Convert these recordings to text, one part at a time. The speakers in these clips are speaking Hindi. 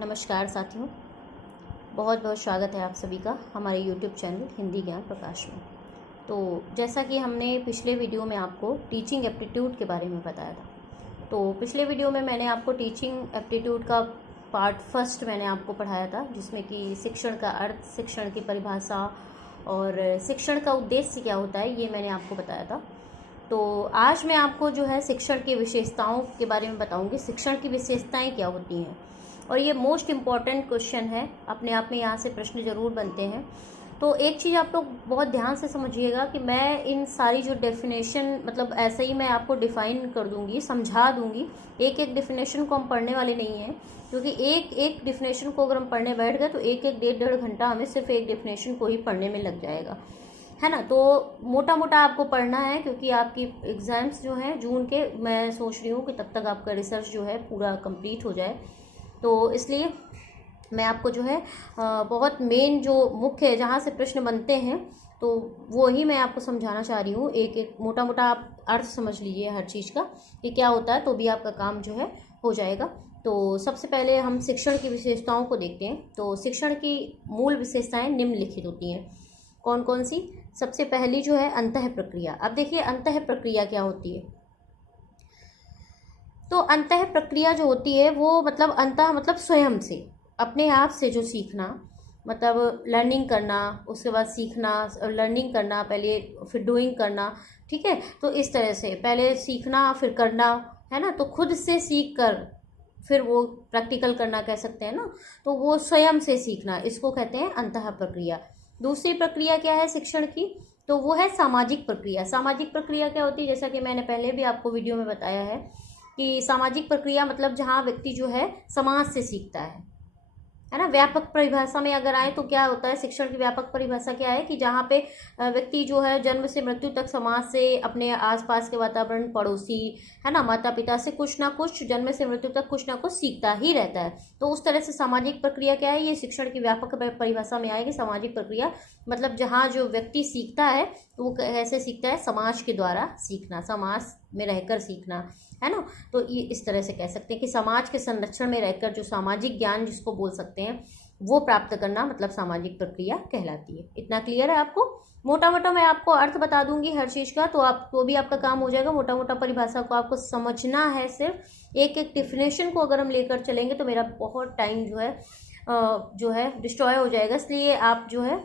नमस्कार साथियों, बहुत बहुत स्वागत है आप सभी का हमारे YouTube चैनल हिंदी ज्ञान प्रकाश में। तो जैसा कि हमने पिछले वीडियो में आपको टीचिंग एप्टीट्यूड के बारे में बताया था, तो पिछले वीडियो में मैंने आपको टीचिंग एप्टीट्यूड का पार्ट फर्स्ट मैंने आपको पढ़ाया था, जिसमें कि शिक्षण का अर्थ, शिक्षण की परिभाषा और शिक्षण का उद्देश्य क्या होता है, ये मैंने आपको बताया था। तो आज मैं आपको जो है शिक्षण की विशेषताओं के बारे में बताऊंगी। शिक्षण की विशेषताएं क्या होती हैं, और ये मोस्ट इम्पॉर्टेंट क्वेश्चन है, अपने आप में यहाँ से प्रश्न जरूर बनते हैं। तो एक चीज़ आप लोग बहुत ध्यान से समझिएगा कि मैं इन सारी जो डेफिनेशन मतलब ऐसे ही मैं आपको डिफाइन कर दूंगी, समझा दूंगी। एक एक डेफिनेशन को हम पढ़ने वाले नहीं हैं, क्योंकि एक एक डेफिनेशन को अगर हम पढ़ने बैठ गए तो एक एक डेढ़ घंटा हमें सिर्फ एक डेफिनेशन को ही पढ़ने में लग जाएगा, है ना। तो मोटा मोटा आपको पढ़ना है, क्योंकि आपकी एग्ज़ाम्स जो हैं जून के, मैं सोच रही हूँ कि तब तक आपका रिसर्च जो है पूरा कंप्लीट हो जाए। तो इसलिए मैं आपको जो है बहुत मेन जो मुख्य है, जहाँ से प्रश्न बनते हैं, तो वो ही मैं आपको समझाना चाह रही हूँ। एक एक मोटा मोटा आप अर्थ समझ लीजिए हर चीज़ का कि क्या होता है, तो भी आपका काम जो है हो जाएगा। तो सबसे पहले हम शिक्षण की विशेषताओं को देखते हैं। तो शिक्षण की मूल विशेषताएं निम्नलिखित होती हैं। कौन कौन सी? सबसे पहली जो है अंतः प्रक्रिया। अब देखिए अंतः प्रक्रिया क्या होती है। तो अंतः प्रक्रिया जो होती है वो मतलब अंतः मतलब स्वयं से, अपने आप से जो सीखना, मतलब लर्निंग करना, उसके बाद सीखना, लर्निंग करना पहले, फिर डूइंग करना, ठीक है। तो इस तरह से पहले सीखना फिर करना, है ना। तो खुद से सीख कर फिर वो प्रैक्टिकल करना कह सकते हैं ना। तो वो स्वयं से सीखना, इसको कहते हैं अंतः प्रक्रिया। दूसरी प्रक्रिया क्या है शिक्षण की? तो वो है सामाजिक प्रक्रिया। सामाजिक प्रक्रिया क्या होती है? जैसा कि मैंने पहले भी आपको वीडियो में बताया है कि सामाजिक प्रक्रिया मतलब जहाँ व्यक्ति जो है समाज से सीखता है ना। व्यापक परिभाषा में अगर आए तो क्या होता है, शिक्षण की व्यापक परिभाषा क्या है कि जहाँ पे व्यक्ति जो है जन्म से मृत्यु तक समाज से, अपने आसपास के वातावरण, पड़ोसी, है ना, माता पिता से कुछ ना कुछ, जन्म से मृत्यु तक कुछ ना कुछ सीखता ही रहता है। तो उस तरह से सामाजिक प्रक्रिया क्या है, ये शिक्षण की व्यापक परिभाषा में आएगी। सामाजिक प्रक्रिया मतलब जहाँ जो व्यक्ति सीखता है तो वो कैसे सीखता है, समाज के द्वारा सीखना, समाज में रहकर सीखना, है ना। तो ये इस तरह से कह सकते हैं कि समाज के संरक्षण में रहकर जो सामाजिक ज्ञान जिसको बोल सकते हैं वो प्राप्त करना, मतलब सामाजिक प्रक्रिया कहलाती है। इतना क्लियर है आपको? मोटा मोटा मैं आपको अर्थ बता दूंगी हर चीज़ का, तो आप तो भी आपका काम हो जाएगा। मोटा मोटा परिभाषा को आपको समझना है, सिर्फ एक एक डेफिनेशन को अगर हम लेकर चलेंगे तो मेरा बहुत टाइम जो है डिस्ट्रॉय हो जाएगा। इसलिए आप जो है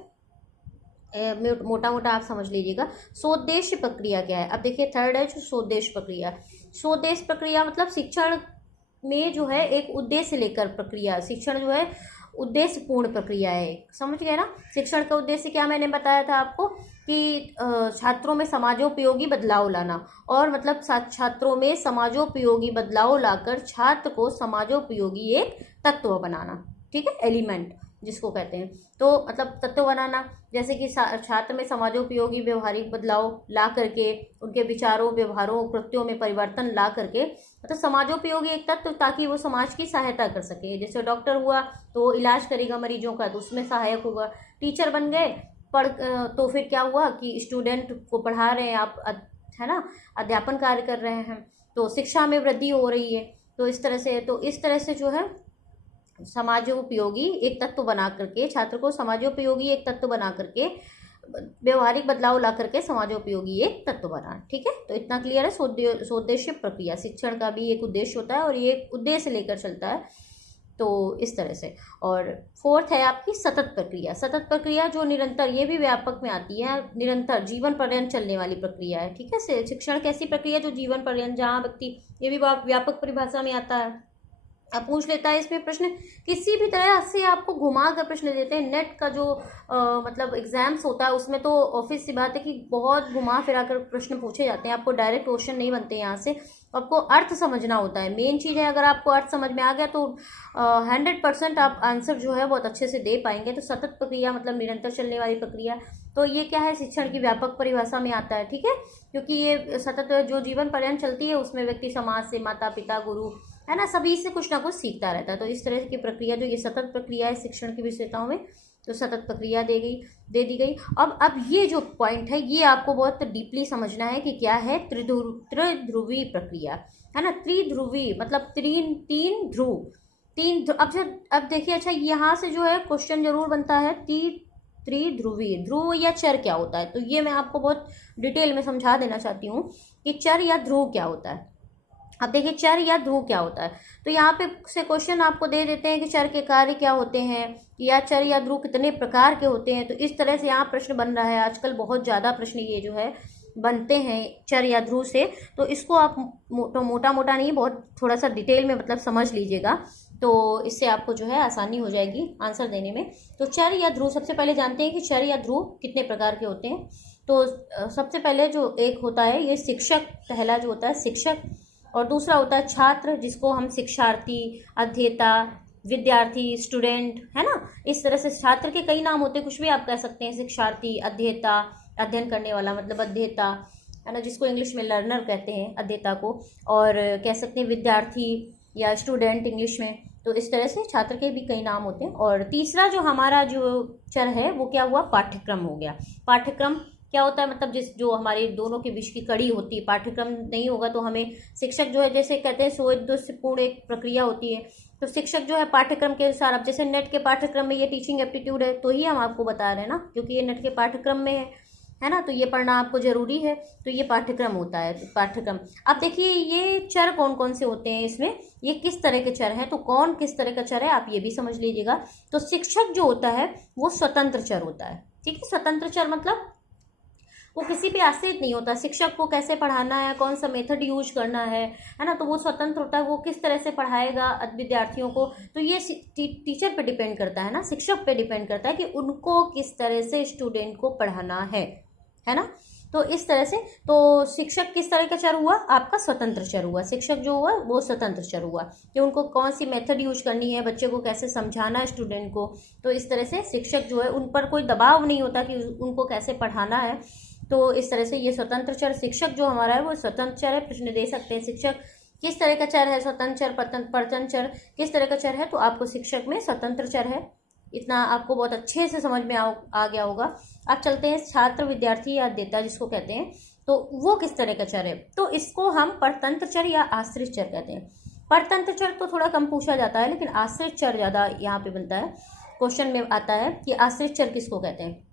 मोटा मोटा आप समझ लीजिएगा। स्वोद्देश्य प्रक्रिया क्या है? अब देखिए थर्ड है जो स्वोद्देश्य प्रक्रिया। स्वोद्देश्य प्रक्रिया मतलब शिक्षण में जो है एक उद्देश्य लेकर प्रक्रिया, शिक्षण जो है उद्देश्यपूर्ण प्रक्रिया है। समझ गए ना? शिक्षण का उद्देश्य क्या मैंने बताया था आपको कि छात्रों में समाजोपयोगी बदलाव लाना, और मतलब छात्रों में समाजोपयोगी बदलाव लाकर छात्र को समाजोपयोगी एक तत्व बनाना, ठीक है, एलिमेंट जिसको कहते हैं। तो मतलब तत्व बनाना, जैसे कि छात्र में समाजोपयोगी व्यवहारिक बदलाव ला करके, उनके विचारों, व्यवहारों, कृत्यों में परिवर्तन ला करके, मतलब समाजोपयोगी एक तत्व, ताकि वो समाज की सहायता कर सके। जैसे डॉक्टर हुआ तो इलाज करेगा मरीजों का, तो उसमें सहायक होगा। टीचर बन गए तो फिर क्या हुआ कि स्टूडेंट को पढ़ा रहे हैं आप, है ना, अध्यापन कार्य कर रहे हैं, तो शिक्षा में वृद्धि हो रही है। तो इस तरह से जो है समाजोपयोगी एक तत्व बना करके, छात्र को समाजोपयोगी एक तत्व बना करके, व्यवहारिक बदलाव ला करके समाजोपयोगी एक तत्व बना, ठीक है। तो इतना क्लियर है। स्वोद्देश्य प्रक्रिया, शिक्षण का भी एक उद्देश्य होता है और ये एक उद्देश्य लेकर चलता है, तो इस तरह से। और फोर्थ है आपकी सतत प्रक्रिया। सतत प्रक्रिया जो निरंतर, ये भी व्यापक में आती है, निरंतर जीवन पर्यंत चलने वाली प्रक्रिया है, ठीक है। शिक्षण कैसी प्रक्रिया जो जीवन पर्यंत, जहाँ व्यक्ति, ये भी व्यापक परिभाषा में आता है। अब पूछ लेता है इसमें प्रश्न, किसी भी तरह से आपको घुमा कर प्रश्न देते हैं। नेट का जो मतलब एग्जाम्स होता है उसमें तो ऑफिस से बात है कि बहुत घुमा फिरा कर प्रश्न पूछे जाते हैं, आपको डायरेक्ट क्वेश्चन नहीं बनते यहाँ से, आपको अर्थ समझना होता है। मेन चीज़ है, अगर आपको अर्थ समझ में आ गया तो 100% आप आंसर जो है बहुत अच्छे से दे पाएंगे। तो सतत प्रक्रिया मतलब निरंतर चलने वाली प्रक्रिया, तो ये क्या है, शिक्षण की व्यापक परिभाषा में आता है, ठीक है। क्योंकि ये सतत जो जीवन पर्यंत चलती है उसमें व्यक्ति समाज से, माता पिता, गुरु, है ना, सभी से कुछ ना कुछ सीखता रहता है। तो इस तरह की प्रक्रिया जो ये सतत प्रक्रिया है शिक्षण की विशेषताओं में, तो सतत प्रक्रिया दे दी गई। अब ये जो पॉइंट है ये आपको बहुत डीपली समझना है कि क्या है त्रिध्रुवी प्रक्रिया, है ना। त्रिध्रुवी मतलब तीन ध्रुव, अब देखिए, अच्छा यहाँ से जो है क्वेश्चन जरूर बनता है, त्रिध्रुवीय ध्रुव या चर क्या होता है। तो ये मैं आपको बहुत डिटेल में समझा देना चाहती हूँ कि चर या ध्रुव क्या होता है। अब देखिए चर या ध्रुव क्या होता है, तो यहाँ पे से क्वेश्चन आपको दे देते हैं कि चर के कार्य क्या होते हैं, या चर या ध्रुव कितने प्रकार के होते हैं। तो इस तरह से यहाँ प्रश्न बन रहा है, आजकल बहुत ज़्यादा प्रश्न ये जो है बनते हैं चर या ध्रुव से। तो इसको आप मोटा मोटा नहीं, बहुत थोड़ा सा डिटेल में मतलब समझ लीजिएगा, तो इससे आपको जो है आसानी हो जाएगी आंसर देने में। तो चर या ध्रुव, सबसे पहले जानते हैं कि चर या ध्रुव कितने प्रकार के होते हैं। तो सबसे पहले जो एक होता है ये शिक्षक, पहला जो होता है शिक्षक, और दूसरा होता है छात्र, जिसको हम शिक्षार्थी, अध्येता, विद्यार्थी, स्टूडेंट, है ना। इस तरह से छात्र के कई नाम होते हैं, कुछ भी आप कह सकते हैं, शिक्षार्थी, अध्येता, अध्ययन करने वाला मतलब अध्येता, है ना, जिसको इंग्लिश में लर्नर कहते हैं अध्येता को, और कह सकते हैं विद्यार्थी या स्टूडेंट इंग्लिश में। तो इस तरह से छात्र के भी कई नाम होते हैं। और तीसरा जो हमारा जो चर है वो क्या हुआ, पाठ्यक्रम हो गया। पाठ्यक्रम क्या होता है, मतलब जो हमारे दोनों के बीच की कड़ी होती है। पाठ्यक्रम नहीं होगा तो हमें शिक्षक जो है, जैसे कहते हैं सुउद्देश्यपूर्ण एक प्रक्रिया होती है, तो शिक्षक जो है पाठ्यक्रम के अनुसार, अब जैसे नेट के पाठ्यक्रम में ये टीचिंग एप्टीट्यूड है, तो ही हम आपको बता रहे हैं ना, क्योंकि ये नेट के पाठ्यक्रम में है ना, तो ये पढ़ना आपको जरूरी है, तो ये पाठ्यक्रम होता है, पाठ्यक्रम। अब देखिए ये चर कौन कौन से होते हैं इसमें, ये किस तरह के चर हैं, तो कौन किस तरह का चर है आप ये भी समझ लीजिएगा। तो शिक्षक जो होता है वो स्वतंत्र चर होता है, ठीक है। स्वतंत्र चर मतलब वो किसी पे आश्रित नहीं होता, शिक्षक को कैसे पढ़ाना है, कौन सा मेथड यूज करना है ना, तो वो स्वतंत्र होता है, वो किस तरह से पढ़ाएगा विद्यार्थियों को, तो ये टीचर पे डिपेंड करता है ना, शिक्षक पे डिपेंड करता है कि उनको किस तरह से स्टूडेंट को पढ़ाना है ना। तो इस तरह से तो शिक्षक किस तरह का चर हुआ, आपका स्वतंत्र चर हुआ। शिक्षक जो हुआ वो स्वतंत्र चर हुआ कि उनको कौन सी मेथड यूज करनी है, बच्चे को कैसे समझाना है स्टूडेंट को। तो इस तरह से शिक्षक जो है उन पर कोई दबाव नहीं होता कि उनको कैसे पढ़ाना है। तो इस तरह से ये स्वतंत्र चर शिक्षक जो हमारा है वो स्वतंत्र चर है। प्रश्न दे सकते हैं शिक्षक किस तरह का चर है, स्वतंत्र चर, परतंत्र चर किस तरह का चर है, तो आपको शिक्षक में स्वतंत्र चर है, इतना आपको बहुत अच्छे से समझ में आ गया होगा। अब चलते हैं छात्र, विद्यार्थी या अध्येता जिसको कहते हैं, तो वो किस तरह का चर है, तो इसको हम परतंत्र चर या आश्रित चर कहते हैं। परतंत्र चर तो थोड़ा कम पूछा जाता है, लेकिन आश्रित चर ज़्यादा यहाँ पे बनता है, क्वेश्चन में आता है कि आश्रित चर किसको कहते हैं।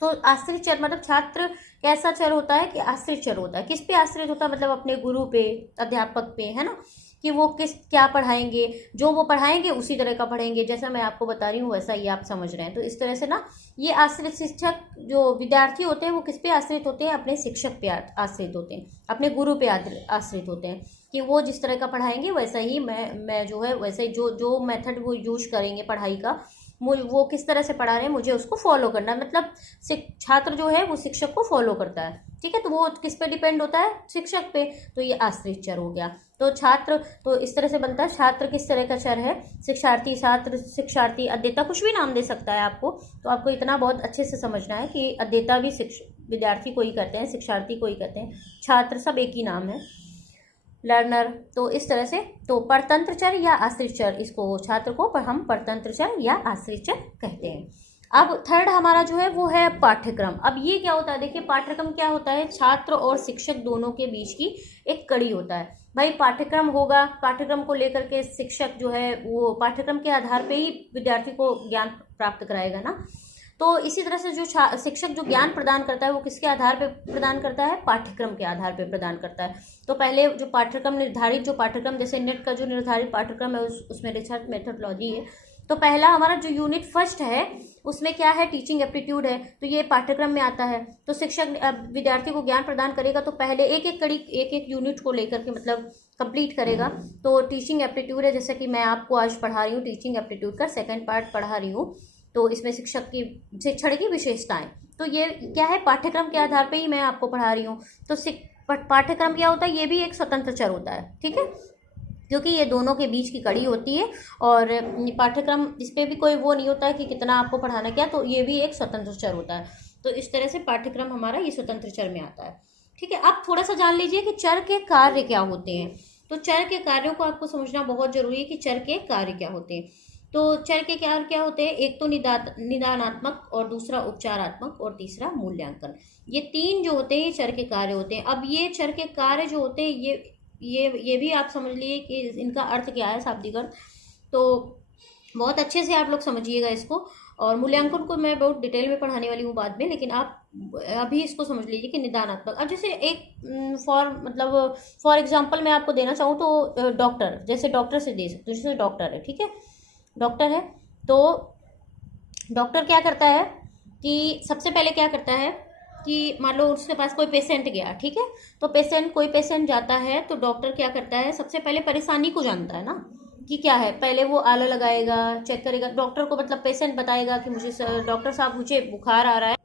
तो आश्रित चर मतलब छात्र कैसा चर होता है कि आश्रित चर होता है, किस पे आश्रित होता है, मतलब अपने गुरु पे, अध्यापक पे, है ना, कि वो क्या पढ़ाएंगे, जो वो पढ़ाएंगे उसी तरह का पढ़ेंगे, जैसा मैं आपको बता रही हूँ वैसा ही आप समझ रहे हैं। तो इस तरह से ना ये आश्रित शिक्षक जो विद्यार्थी होते हैं वो किस पे आश्रित होते हैं, अपने शिक्षक पे आश्रित होते हैं, अपने गुरु पे आश्रित होते हैं, कि वो जिस तरह का पढ़ाएंगे वैसा ही मैं जो है वैसे ही जो मेथड वो यूज करेंगे पढ़ाई का, वो किस तरह से पढ़ा रहे हैं मुझे उसको फॉलो करना है। मतलब छात्र जो है वो शिक्षक को फॉलो करता है, ठीक है। तो वो किस पे डिपेंड होता है, शिक्षक पे, तो ये आश्रित चर हो गया। तो छात्र तो इस तरह से बनता है, छात्र किस तरह का चर है, शिक्षार्थी, छात्र, शिक्षार्थी, अध्येता, कुछ भी नाम दे सकता है आपको। तो आपको इतना बहुत अच्छे से समझना है कि अध्येता भी विद्यार्थी को ही कहते हैं, शिक्षार्थी को ही कहते हैं, छात्र सब एक ही नाम है, लर्नर। तो इस तरह से तो परतंत्र चर या आश्रित चर, इसको छात्र को हम परतंत्र चर या आश्रित चर कहते हैं। अब थर्ड हमारा जो है वो है पाठ्यक्रम। अब ये क्या होता है, देखिए पाठ्यक्रम क्या होता है, छात्र और शिक्षक दोनों के बीच की एक कड़ी होता है। भाई पाठ्यक्रम होगा, पाठ्यक्रम को लेकर के शिक्षक जो है वो पाठ्यक्रम के आधार पे ही विद्यार्थी को ज्ञान प्राप्त कराएगा ना। तो इसी तरह से जो शिक्षक जो ज्ञान प्रदान करता है वो किसके आधार पे प्रदान करता है, पाठ्यक्रम के आधार पे प्रदान करता है। तो पहले जो पाठ्यक्रम निर्धारित, जो पाठ्यक्रम जैसे नेट का जो निर्धारित पाठ्यक्रम है उसमें रिसर्च मेथोडोलॉजी है। तो पहला हमारा जो यूनिट फर्स्ट है उसमें क्या है, टीचिंग एप्टीट्यूड है, तो ये पाठ्यक्रम में आता है। तो शिक्षक विद्यार्थी को ज्ञान प्रदान करेगा तो पहले एक एक यूनिट को लेकर के मतलब कंप्लीट करेगा। तो टीचिंग एप्टीट्यूड है, जैसे कि मैं आपको आज पढ़ा रही हूँ टीचिंग एप्टीट्यूड का सेकेंड पार्ट पढ़ा रही हूँ, तो इसमें शिक्षण की विशेषताएं, तो ये क्या है, पाठ्यक्रम के आधार पे ही मैं आपको पढ़ा रही हूँ। तो पाठ्यक्रम क्या होता है, ये भी एक स्वतंत्र चर होता है, ठीक है, क्योंकि ये दोनों के बीच की कड़ी होती है। और पाठ्यक्रम इस पर भी कोई वो नहीं होता है कि कितना आपको पढ़ाना क्या, तो ये भी एक स्वतंत्र चर होता है। तो इस तरह से पाठ्यक्रम हमारा ये स्वतंत्र चर में आता है, ठीक है। अब थोड़ा सा जान लीजिए कि चर के कार्य क्या होते हैं। तो चर के कार्यों को आपको समझना बहुत जरूरी है कि चर के कार्य क्या होते हैं। तो चर के कार्य क्या होते हैं, एक तो निदानात्मक, और दूसरा उपचारात्मक, और तीसरा मूल्यांकन। ये तीन जो होते हैं चर के कार्य होते हैं। अब ये चर के कार्य जो होते हैं ये भी आप समझ लीजिए कि इनका अर्थ क्या है, शाब्दिक अर्थ, तो बहुत अच्छे से आप लोग समझिएगा इसको। और मूल्यांकन को मैं बहुत डिटेल में पढ़ाने वाली हूँ बाद में, लेकिन आप अभी इसको समझ लीजिए कि निदानात्मक। अब जैसे एक फॉर एग्जांपल मैं आपको देना चाहूँ तो डॉक्टर, जैसे डॉक्टर से दे सकते हो। जैसे डॉक्टर है, ठीक है, डॉक्टर है, तो डॉक्टर क्या करता है कि सबसे पहले क्या करता है कि मान लो उसके पास कोई पेशेंट गया, ठीक है, तो कोई पेशेंट जाता है तो डॉक्टर क्या करता है, सबसे पहले परेशानी को जानता है ना कि क्या है। पहले वो आला लगाएगा, चेक करेगा डॉक्टर को, मतलब पेशेंट बताएगा कि मुझे डॉक्टर साहब मुझे बुखार आ रहा है,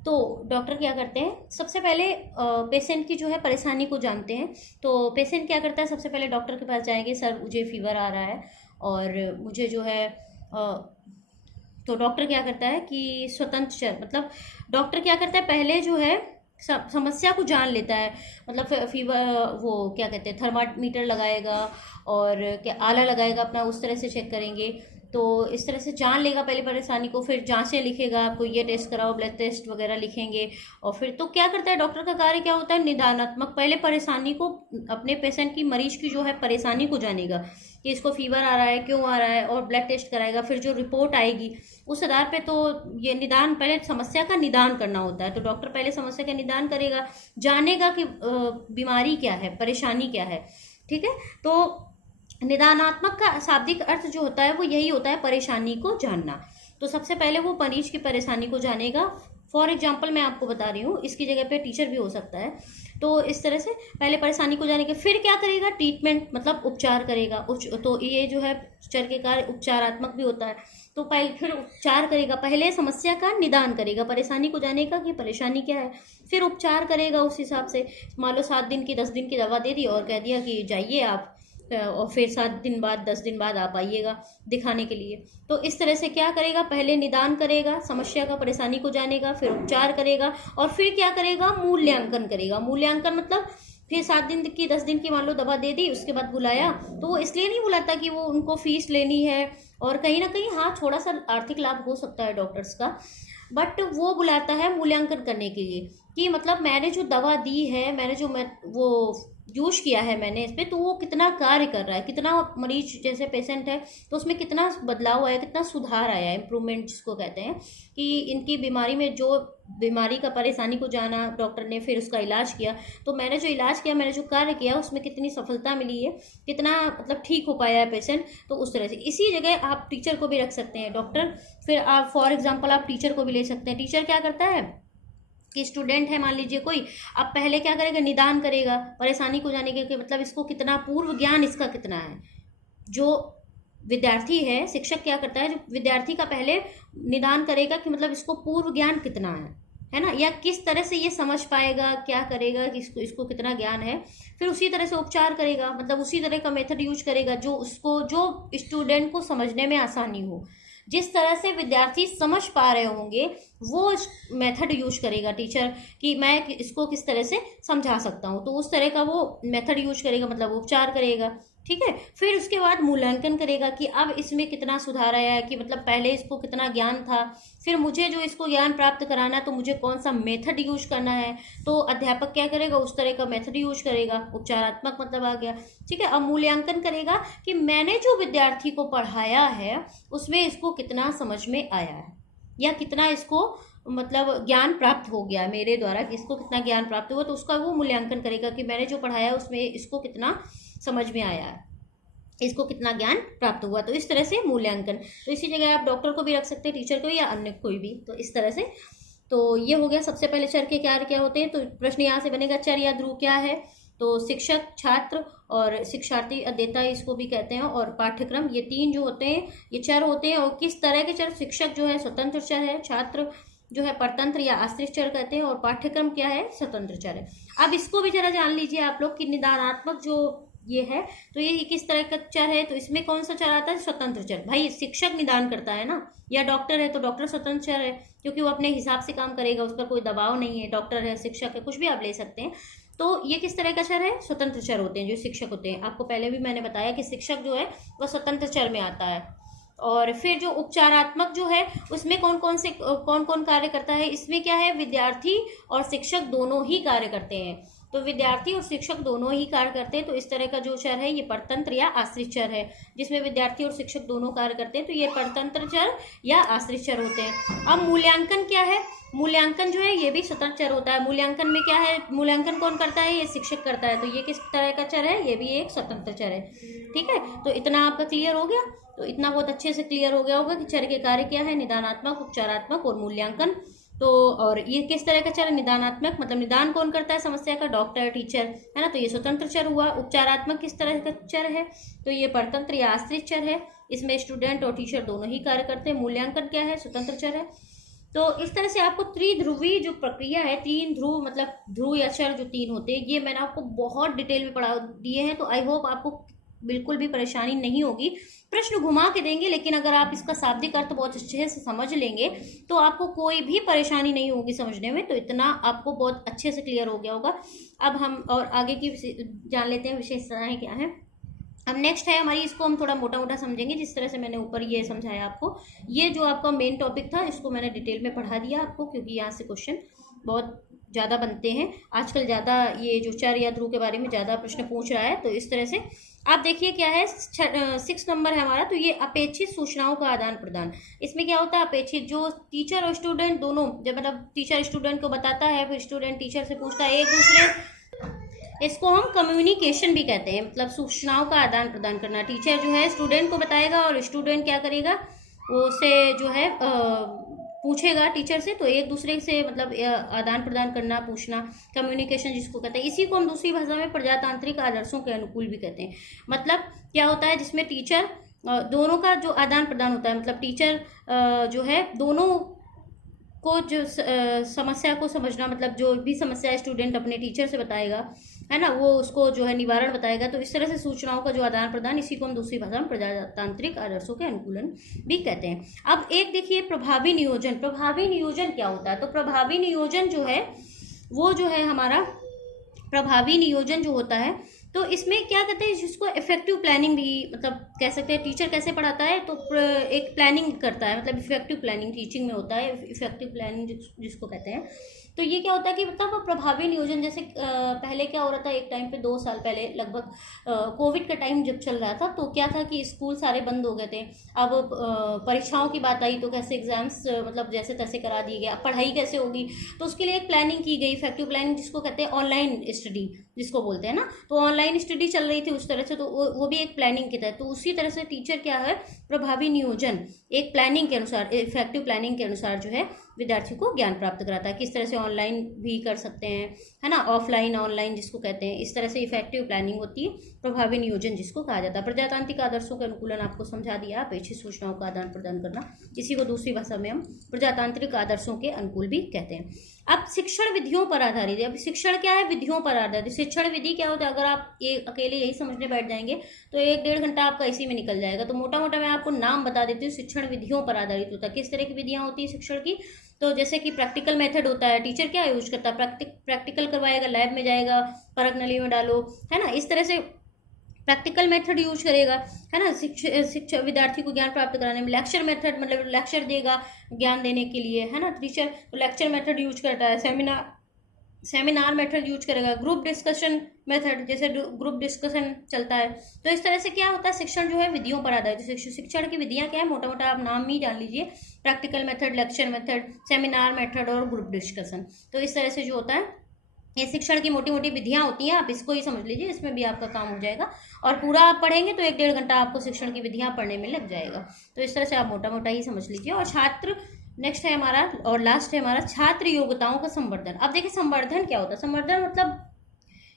तो डॉक्टर क्या करते हैं, सबसे पहले पेशेंट की जो है परेशानी को जानते हैं। तो पेशेंट क्या करता है, सबसे पहले डॉक्टर के पास जाएंगे, सर मुझे फीवर आ रहा है और मुझे जो है तो डॉक्टर क्या करता है कि स्वतंत्र मतलब डॉक्टर क्या करता है, पहले जो है समस्या को जान लेता है। मतलब फीवर, वो क्या कहते हैं, थर्मामीटर लगाएगा और क्या आला लगाएगा अपना, उस तरह से चेक करेंगे। तो इस तरह से जान लेगा पहले परेशानी को, फिर जांचें लिखेगा, आपको ये टेस्ट कराओ, ब्लड टेस्ट वगैरह लिखेंगे। और फिर तो क्या करता है डॉक्टर का कार्य, क्या होता है, निदानात्मक, पहले परेशानी को, अपने पेशेंट की, मरीज की जो है परेशानी को जानेगा कि इसको फीवर आ रहा है, क्यों आ रहा है, और ब्लड टेस्ट कराएगा। फिर जो रिपोर्ट आएगी उस आधार पे तो ये निदान, पहले समस्या का निदान करना होता है। तो डॉक्टर पहले समस्या का निदान करेगा, जानेगा कि बीमारी क्या है, परेशानी क्या है, ठीक है। तो निदानात्मक का शाब्दिक अर्थ जो होता है वो यही होता है, परेशानी को जानना। तो सबसे पहले वो मरीज की परेशानी को जानेगा। फॉर एग्जाम्पल मैं आपको बता रही हूँ, इसकी जगह पे टीचर भी हो सकता है। तो इस तरह से पहले परेशानी को जाने के फिर क्या करेगा, ट्रीटमेंट मतलब उपचार करेगा। तो ये जो है चर के कार्य उपचारात्मक भी होता है। तो पहले फिर उपचार करेगा, पहले समस्या का निदान करेगा, परेशानी को जानेगा कि परेशानी क्या है, फिर उपचार करेगा उस हिसाब से। मान लो 7 दिन की 10 दिन की दवा दे दी और कह दिया कि जाइए आप, और फिर 7 दिन बाद 10 दिन बाद आप आइएगा दिखाने के लिए। तो इस तरह से क्या करेगा, पहले निदान करेगा, समस्या का, परेशानी को जानेगा, फिर उपचार करेगा और फिर क्या करेगा, मूल्यांकन करेगा। मूल्यांकन मतलब फिर 7 दिन की 10 दिन की मान लो दवा दे दी, उसके बाद बुलाया, तो वो इसलिए नहीं बुलाता कि वो उनको फीस लेनी है, और कहीं ना कहीं हाँ थोड़ा सा आर्थिक लाभ हो सकता है डॉक्टर्स का, बट वो बुलाता है मूल्यांकन करने के लिए कि मतलब मैंने जो दवा दी है, मैंने जो वो यूज किया है मैंने इस पर, तो वो कितना कार्य कर रहा है, कितना मरीज जैसे पेशेंट है तो उसमें कितना बदलाव आया, कितना सुधार आया, इम्प्रूवमेंट जिसको कहते हैं, कि इनकी बीमारी में जो बीमारी का परेशानी को जाना डॉक्टर ने, फिर उसका इलाज किया। तो मैंने जो इलाज किया, मैंने जो कार्य किया, उसमें कितनी सफलता मिली है, कितना मतलब ठीक हो पाया है पेशेंट। तो उस तरह से इसी जगह आप टीचर को भी रख सकते हैं, डॉक्टर, फिर आप फॉर एग्जाम्पल आप टीचर को भी ले सकते हैं। टीचर क्या करता है कि स्टूडेंट है मान लीजिए कोई, अब पहले क्या करेगा, निदान करेगा परेशानी को जाने के, मतलब इसको कितना पूर्व ज्ञान इसका कितना है। जो विद्यार्थी है, शिक्षक क्या करता है, जो विद्यार्थी का पहले निदान करेगा कि मतलब इसको पूर्व ज्ञान कितना है ना, या किस तरह से ये समझ पाएगा, क्या करेगा कि इसको कितना ज्ञान है। फिर उसी तरह से उपचार करेगा, मतलब उसी तरह का मेथड यूज करेगा जो स्टूडेंट को समझने में आसानी हो। जिस तरह से विद्यार्थी समझ पा रहे होंगे वो मेथड यूज करेगा टीचर, कि मैं इसको किस तरह से समझा सकता हूँ, तो उस तरह का वो मेथड यूज करेगा, मतलब उपचार करेगा, ठीक है। फिर उसके बाद मूल्यांकन करेगा कि अब इसमें कितना सुधार आया है, कि मतलब पहले इसको कितना ज्ञान था, फिर मुझे जो इसको ज्ञान प्राप्त कराना है तो मुझे कौन सा मेथड यूज करना है। तो अध्यापक क्या करेगा, उस तरह का मेथड यूज करेगा, उपचारात्मक मतलब आ गया, ठीक है। अब मूल्यांकन करेगा कि मैंने जो विद्यार्थी को पढ़ाया है उसमें इसको कितना समझ में आया है, या कितना इसको मतलब ज्ञान प्राप्त हो गया मेरे द्वारा, कि इसको कितना ज्ञान प्राप्त हुआ। तो उसका वो मूल्यांकन करेगा कि मैंने जो पढ़ाया उसमें इसको कितना समझ में आया है, इसको कितना ज्ञान प्राप्त हुआ। तो इस तरह से मूल्यांकन। तो इसी जगह आप डॉक्टर को भी रख सकते हैं, टीचर को, या अन्य कोई भी। तो इस तरह से तो ये हो गया सबसे पहले चर के क्या होते हैं। तो प्रश्न यहाँ से बनेगा, चर या ध्रुव क्या है। तो शिक्षक, छात्र और शिक्षार्थी, अध्येता इसको भी कहते हैं, और पाठ्यक्रम, ये 3 जो होते हैं ये चर होते हैं। और किस तरह के चर, शिक्षक जो है स्वतंत्र चर है, छात्र जो है परतंत्र या आश्रित चर कहते हैं, और पाठ्यक्रम क्या है, स्वतंत्र चर है। अब इसको भी जरा जान लीजिए आप लोग कि निदानात्मक जो ये है तो ये किस तरह का चर है। तो इसमें कौन सा चर आता है, स्वतंत्र चर। भाई शिक्षक निदान करता है ना, या डॉक्टर है तो डॉक्टर स्वतंत्र चर है, क्योंकि वो अपने हिसाब से काम करेगा, उस पर कोई दबाव नहीं है। डॉक्टर है, शिक्षक है, कुछ भी आप ले सकते हैं। तो ये किस तरह का चर है, स्वतंत्र चर होते हैं जो शिक्षक होते हैं। आपको पहले भी मैंने बताया कि शिक्षक जो है वह स्वतंत्र चर में आता है। और फिर जो उपचारात्मक जो है उसमें कौन कौन कार्य करता है, इसमें क्या है, विद्यार्थी और शिक्षक दोनों ही कार्य करते हैं। तो विद्यार्थी और शिक्षक दोनों ही कार्य करते हैं, तो इस तरह का जो चर है ये परतंत्र या आश्रित चर है, जिसमें विद्यार्थी और शिक्षक दोनों कार्य करते हैं, तो ये परतंत्र चर या आश्रित चर होते हैं। अब मूल्यांकन क्या है? मूल्यांकन जो है ये भी स्वतंत्र चर होता है। मूल्यांकन में क्या है? मूल्यांकन कौन करता है? ये शिक्षक करता है, तो ये किस तरह का चर है? ये भी एक स्वतंत्र चर है। ठीक है, तो इतना आपका क्लियर हो गया। तो इतना बहुत अच्छे से क्लियर हो गया होगा कि चर के कार्य क्या है, निदानात्मक, उपचारात्मक और मूल्यांकन। तो और ये किस तरह का चर है? निदानात्मक मतलब निदान कौन करता है समस्या का? डॉक्टर, टीचर, है ना, तो ये स्वतंत्र चर हुआ। उपचारात्मक किस तरह का चर है? तो ये परतंत्र या आश्रित चर है, इसमें स्टूडेंट और टीचर दोनों ही कार्य करते हैं। मूल्यांकन क्या है? स्वतंत्र चर है। तो इस तरह से आपको त्रिध्रुवी जो प्रक्रिया है, तीन ध्रुव मतलब ध्रुव या चर जो तीन होते हैं, ये मैंने आपको बहुत डिटेल में पढ़ा दिए हैं। तो आई होप आपको बिल्कुल भी परेशानी नहीं होगी। प्रश्न घुमा के देंगे, लेकिन अगर आप इसका शाब्दिक अर्थ बहुत अच्छे से समझ लेंगे तो आपको कोई भी परेशानी नहीं होगी समझने में। तो इतना आपको बहुत अच्छे से क्लियर हो गया होगा। अब हम और आगे की जान लेते हैं विशेषताएं क्या है। अब नेक्स्ट है हमारी, इसको हम थोड़ा मोटा मोटा समझेंगे, जिस तरह से मैंने ऊपर ये समझाया आपको। ये जो आपका मेन टॉपिक था इसको मैंने डिटेल में पढ़ा दिया आपको, क्योंकि यहाँ से क्वेश्चन बहुत ज़्यादा बनते हैं आजकल। ज़्यादा ये जो चर या ध्रुव के बारे में ज़्यादा प्रश्न पूछ रहा है। तो इस तरह से आप देखिए क्या है, 6 नंबर है हमारा। तो ये अपेक्षित सूचनाओं का आदान प्रदान। इसमें क्या होता है? अपेक्षित, जो टीचर और स्टूडेंट दोनों, जब मतलब टीचर स्टूडेंट को बताता है, फिर स्टूडेंट टीचर से पूछता है, एक दूसरे, इसको हम कम्युनिकेशन भी कहते हैं, मतलब सूचनाओं का आदान प्रदान करना। टीचर जो है स्टूडेंट को बताएगा और स्टूडेंट क्या करेगा, वो उसे जो है पूछेगा टीचर से। तो एक दूसरे से मतलब आदान प्रदान करना, पूछना, कम्युनिकेशन जिसको कहते हैं। इसी को हम दूसरी भाषा में प्रजातांत्रिक आदर्शों के अनुकूल भी कहते हैं। मतलब क्या होता है, जिसमें टीचर दोनों का जो आदान प्रदान होता है, मतलब टीचर जो है दोनों को जो समस्या को समझना, मतलब जो भी समस्या स्टूडेंट अपने टीचर से बताएगा, है ना, वो उसको जो है निवारण बताएगा। तो इस तरह से सूचनाओं का जो आदान प्रदान, इसी को हम दूसरी भाषा में प्रजातांत्रिक आदर्शों के अनुकूलन भी कहते हैं। अब एक देखिए प्रभावी नियोजन। प्रभावी नियोजन क्या होता है? तो प्रभावी नियोजन जो है वो जो है हमारा प्रभावी नियोजन जो होता है, तो इसमें क्या कहते हैं, जिसको इफेक्टिव प्लानिंग भी मतलब कह सकते हैं। टीचर कैसे पढ़ाता है? तो एक प्लानिंग करता है, मतलब इफेक्टिव प्लानिंग टीचिंग में होता है, इफेक्टिव प्लानिंग जिसको कहते हैं। तो ये क्या होता है कि मतलब प्रभावी नियोजन, जैसे पहले क्या हो रहा था, एक टाइम पे 2 साल पहले लगभग कोविड का टाइम जब चल रहा था, तो क्या था कि स्कूल सारे बंद हो गए थे। अब परीक्षाओं की बात आई तो कैसे एग्जाम्स मतलब जैसे तैसे करा दिए गए। अब पढ़ाई कैसे होगी, तो उसके लिए एक प्लानिंग की गई, इफेक्टिव प्लानिंग जिसको कहते हैं, ऑनलाइन स्टडी जिसको बोलते हैं ना। तो ऑनलाइन स्टडी चल रही थी उस तरह से, तो वो भी एक प्लानिंग के तहत। तो उसी तरह से टीचर क्या है, प्रभावी नियोजन एक प्लानिंग के अनुसार, इफेक्टिव प्लानिंग के अनुसार जो है विद्यार्थी को ज्ञान प्राप्त कराता है। किस तरह से ऑनलाइन भी कर सकते हैं, है ना, ऑफलाइन ऑनलाइन जिसको कहते हैं, इस तरह से इफेक्टिव प्लानिंग होती है, प्रभावी नियोजन जिसको कहा जाता है। प्रजातांत्रिक आदर्शों के अनुकूलन आपको समझा दिया, अपेक्षित सूचनाओं का आदान प्रदान करना, इसी को दूसरी भाषा में हम प्रजातांत्रिक आदर्शों के अनुकूल भी कहते हैं। अब शिक्षण विधियों पर आधारित है। अब शिक्षण क्या है? विधियों पर आधारित। शिक्षण विधि क्या होता है? अगर आप ये अकेले यही समझने बैठ जाएंगे तो 1-1.5 घंटा आपका इसी में निकल जाएगा। तो मोटा मोटा मैं आपको नाम बता देती हूँ। शिक्षण विधियों पर आधारित होता है। किस तरह की विधियां होती है शिक्षण की? तो जैसे कि प्रैक्टिकल मेथड होता है। टीचर क्या यूज करता है? प्रैक्टिकल करवाएगा, लैब में जाएगा, परख नली में डालो, है ना, इस तरह से प्रैक्टिकल मेथड यूज करेगा, है ना, शिक्षा विद्यार्थी को ज्ञान प्राप्त कराने में। लेक्चर मेथड मतलब लेक्चर देगा ज्ञान देने के लिए, है ना, टीचर तो लेक्चर मेथड यूज करता है। सेमिनार मेथड यूज करेगा। ग्रुप डिस्कशन मेथड, जैसे ग्रुप डिस्कशन चलता है। तो इस तरह से क्या होता है, शिक्षण जो है विधियों पर आधारित है। शिक्षण की विधियां क्या है, मोटा मोटा आप नाम ही जान लीजिए, practical method, lecture method, seminar method और ग्रुप डिस्कशन। तो इस तरह से जो होता है, ये शिक्षण की मोटी मोटी विधियां होती हैं। आप इसको ही समझ लीजिए, इसमें भी आपका काम हो जाएगा। और पूरा आप पढ़ेंगे तो 1-1.5 घंटा आपको शिक्षण की विधियां पढ़ने में लग जाएगा। तो इस तरह से आप मोटा मोटा ही समझ लीजिए। और छात्र नेक्स्ट है हमारा, और लास्ट है हमारा, छात्र योग्यताओं का संवर्धन। अब देखिए संवर्धन क्या होता है। संवर्धन मतलब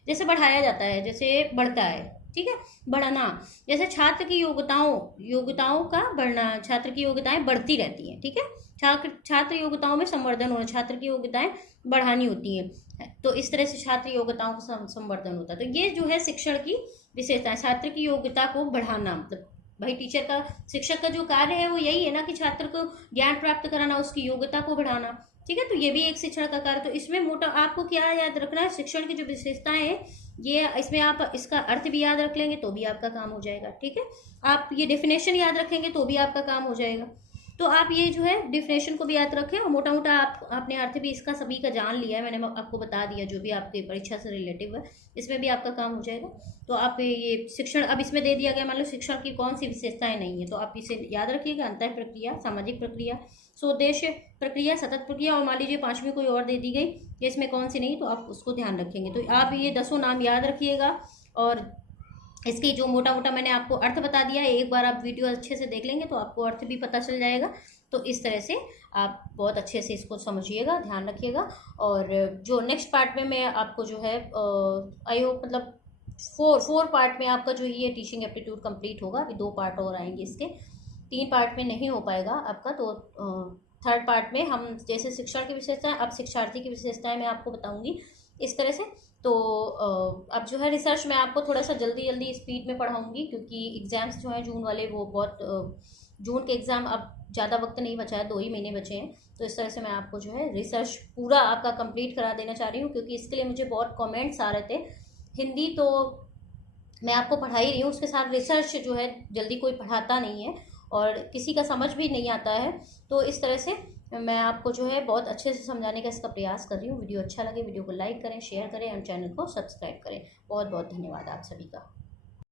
जैसे बढ़ाया जाता है, जैसे बढ़ता है, ठीक है, बढ़ना। जैसे छात्र की योग्यताओं का बढ़ना, छात्र की योग्यताएं बढ़ती रहती हैं, ठीक है। छात्र योग्यताओं में संवर्धन होना, छात्र की योग्यताएं बढ़ानी होती हैं। तो इस तरह से छात्र योग्यताओं का संवर्धन होता है। तो ये जो है शिक्षण की विशेषता है, छात्र की योग्यता को बढ़ाना। मतलब भाई टीचर का, शिक्षक का जो कार्य है वो यही है ना कि छात्र को ज्ञान प्राप्त कराना, उसकी योग्यता को बढ़ाना, ठीक है। तो ये भी एक शिक्षण का कार्य। तो इसमें मोटा आपको क्या याद रखना है, शिक्षण की जो विशेषताएं हैं ये, इसमें आप इसका अर्थ भी याद रख लेंगे तो भी आपका काम हो जाएगा, ठीक है। आप ये डेफिनेशन याद रखेंगे तो भी आपका काम हो जाएगा। तो आप ये जो है डिफिनेशन को भी याद रखें, और मोटा मोटा आपने अर्थ भी इसका सभी का जान लिया है, मैंने आपको बता दिया जो भी आपके परीक्षा से रिलेटिव है, इसमें भी आपका काम हो जाएगा। तो आप ये शिक्षण अब इसमें दे दिया गया, मान लो शिक्षण की कौन सी विशेषताएं नहीं है, तो आप इसे याद रखिएगा। अंतः प्रक्रिया, सामाजिक प्रक्रिया, स्वोद्देश्य प्रक्रिया, सतत प्रक्रिया, और मान लीजिए 5वीं कोई और दे दी गई कि इसमें कौन सी नहीं, तो आप उसको ध्यान रखेंगे। तो आप ये 10 नाम याद रखिएगा, और इसकी जो मोटा मोटा मैंने आपको अर्थ बता दिया है, एक बार आप वीडियो अच्छे से देख लेंगे तो आपको अर्थ भी पता चल जाएगा। तो इस तरह से आप बहुत अच्छे से इसको समझिएगा, ध्यान रखिएगा। और जो नेक्स्ट पार्ट में मैं आपको जो है आई होप मतलब फोर पार्ट में आपका जो ये टीचिंग एप्टीट्यूड कंप्लीट होगा। अभी 2 पार्ट और आएंगे इसके, 3 पार्ट में नहीं हो पाएगा आपका। तो थर्ड पार्ट में हम जैसे शिक्षण की विशेषताएं, अब शिक्षार्थी की विशेषताएं मैं आपको बताऊंगी इस तरह से। तो अब जो है रिसर्च मैं आपको थोड़ा सा जल्दी जल्दी स्पीड में पढ़ाऊंगी, क्योंकि एग्ज़ाम्स जो हैं जून वाले वो बहुत जून के एग्ज़ाम अब ज़्यादा वक्त नहीं बचा है, 2 ही महीने बचे हैं। तो इस तरह से मैं आपको जो है रिसर्च पूरा आपका कंप्लीट करा देना चाह रही हूँ, क्योंकि इसके लिए मुझे बहुत कमेंट्स आ रहे थे। हिंदी तो मैं आपको पढ़ा ही रही हूँ, उसके साथ रिसर्च जो है जल्दी कोई पढ़ाता नहीं है, और किसी का समझ भी नहीं आता है। तो इस तरह से मैं आपको जो है बहुत अच्छे से समझाने का इसका प्रयास कर रही हूँ। वीडियो अच्छा लगे वीडियो को लाइक करें, शेयर करें, और चैनल को सब्सक्राइब करें। बहुत बहुत धन्यवाद आप सभी का।